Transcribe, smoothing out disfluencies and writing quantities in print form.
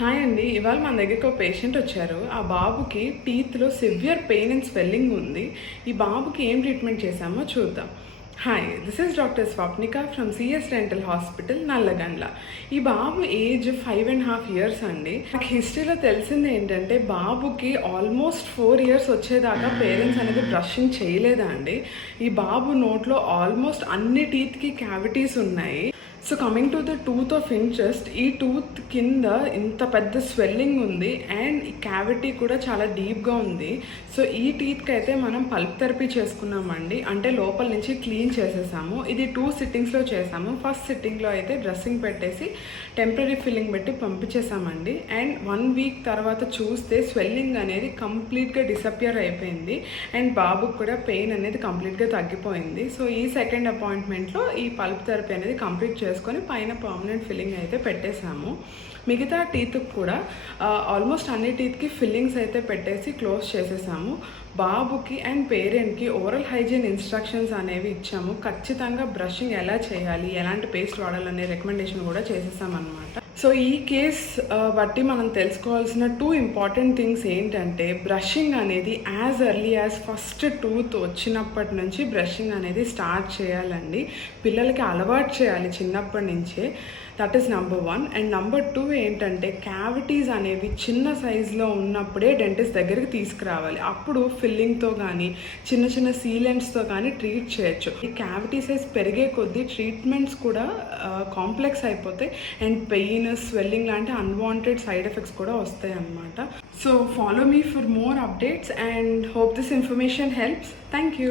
Hi అండి. ఇవాళ మన దగ్గరికి ఒక పేషెంట్ వచ్చారు. ఆ బాబుకి టీత్‌లో సివియర్ పెయిన్ అండ్ స్వెల్లింగ్ ఉంది. ఈ బాబుకి ఏం ట్రీట్మెంట్ చేశామో చూద్దాం. Hi, this is doctor Swapnika from CS dental hospital, Nallagandla. ఈ బాబు ఏజ్ 5.5 ఇయర్స్ అండి. నాకు హిస్టరీలో తెలిసింది ఏంటంటే బాబుకి ఆల్మోస్ట్ 4 ఇయర్స్ వచ్చేదాకా పేరెంట్స్ అనేది బ్రషింగ్ చేయలేదా అండి. ఈ బాబు నోట్లో ఆల్మోస్ట్ అన్ని టీత్‌కి క్యావిటీస్ ఉన్నాయి. So coming to the tooth of interest, ఈ టూత్ కింద ఇంత పెద్ద స్వెల్లింగ్ ఉంది అండ్ ఈ క్యావిటీ కూడా చాలా డీప్గా ఉంది. సో ఈ టీత్కి అయితే మనం పల్ప్ థెరపీ చేసుకున్నామండి. అంటే లోపల నుంచి క్లీన్ చేసేసాము. ఇది 2 సిట్టింగ్స్లో చేసాము. ఫస్ట్ సిట్టింగ్లో అయితే డ్రెస్సింగ్ పెట్టేసి టెంపరీ ఫిల్లింగ్ పెట్టి పంపించేసామండి. అండ్ 1 వీక్ తర్వాత చూస్తే స్వెల్లింగ్ అనేది కంప్లీట్గా డిసపియర్ అయిపోయింది అండ్ బాబుకి కూడా పెయిన్ అనేది కంప్లీట్గా తగ్గిపోయింది. సో ఈ సెకండ్ అపాయింట్మెంట్లో ఈ పల్ప్ థెరపీ అనేది కంప్లీట్ చేసుకొని పైన పర్మనెంట్ ఫిల్లింగ్ అయితే పెట్టేశాము. మిగతా టీత్కి కూడా ఆల్మోస్ట్ అన్ని టీత్కి ఫిల్లింగ్స్ అయితే పెట్టేసి క్లోజ్ చేసేసాము. బాబుకి అండ్ పేరెంట్కి ఓరల్ హైజీన్ ఇన్స్ట్రక్షన్స్ అనేవి ఇచ్చాము. ఖచ్చితంగా బ్రషింగ్ ఎలా చేయాలి, ఎలాంటి పేస్ట్ వాడాలనే రికమెండేషన్ కూడా చేసేసామన్నమాట. సో ఈ కేస్ బట్టి మనం తెలుసుకోవాల్సిన 2 ఇంపార్టెంట్ థింగ్స్ ఏంటంటే, బ్రషింగ్ అనేది as early as first tooth వచ్చినప్పటి నుంచి బ్రషింగ్ అనేది స్టార్ట్ చేయాలండి. పిల్లలకి అలవాటు చేయాలి చిన్నప్పటి నుంచే. That is number 1. And number 2 ఏంటంటే, క్యావిటీస్ అనేవి చిన్న సైజులో ఉన్నప్పుడే డెంటిస్ట్ దగ్గరికి తీసుకురావాలి. అప్పుడు ఫిల్లింగ్తో కానీ చిన్న చిన్న సీలెంట్స్తో కానీ ట్రీట్ చేయొచ్చు. ఈ క్యావిటీ సైజ్ పెరిగే కొద్దీ ట్రీట్మెంట్స్ కూడా కాంప్లెక్స్ అయిపోతాయి అండ్ పెయిన్, స్వెల్లింగ్ లాంటి అన్వాంటెడ్ సైడ్ ఎఫెక్ట్స్ కూడా వస్తాయి అన్నమాట. So follow me for more updates and hope this information helps. Thank you.